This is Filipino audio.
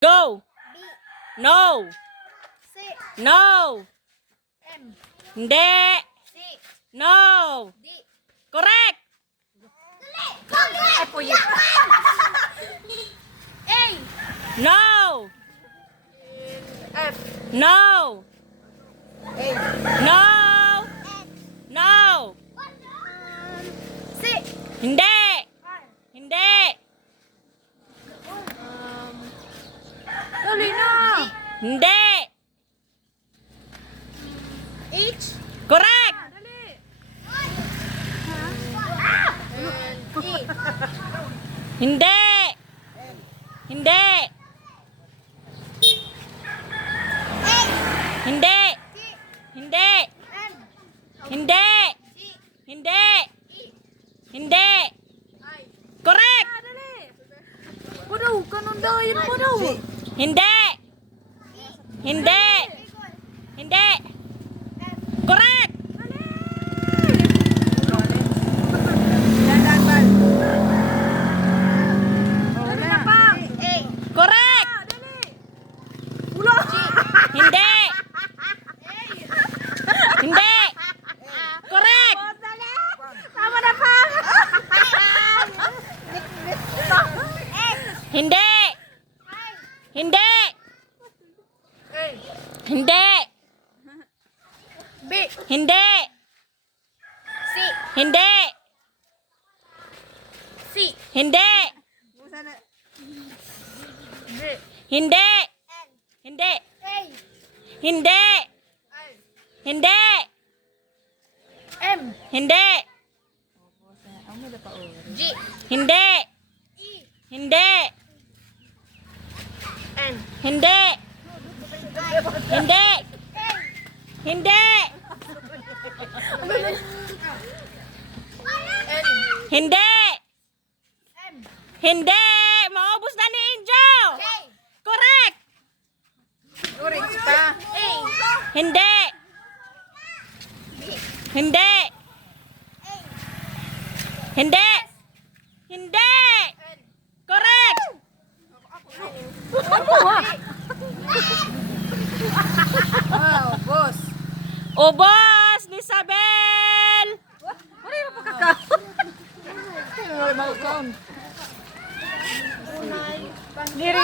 Go! B. No! C. No! M. Hindi! C. No! D. Correct! Ay, puyit. A. No! F. No! A. No! No! C. Hindi! R. Hindi! Dali na. Hindi! H. Correct! Dali. E. Hindi! Hindi! A. Hindi! T. Hindi! M. Hindi! C. Hindi! E. Hindi! I. Correct! Dali. Pudaw, kanundahin mo daw. Hindi! Hindi! Hindi! Correct! Correct! Hindi! Hindi! Correct! Hindi! Hindi! Hindi! B. Hindi! C. Hindi! C. Hindi! D. Hindi! N. Hindi! A. Hindi! I. Hindi! M. Hindi! G. Hindi! E. Hindi! N. Hindi! Hindi! Hindi! N. Hindi! M. Hindi! Maubos na ni Angel! J. Correct! Orange pa. A. Hindi! Hindi! Hindi! Hindi! N. Correct! Wow, boss. Ubos ni Isabel! Ano yung pagkakaon? Diri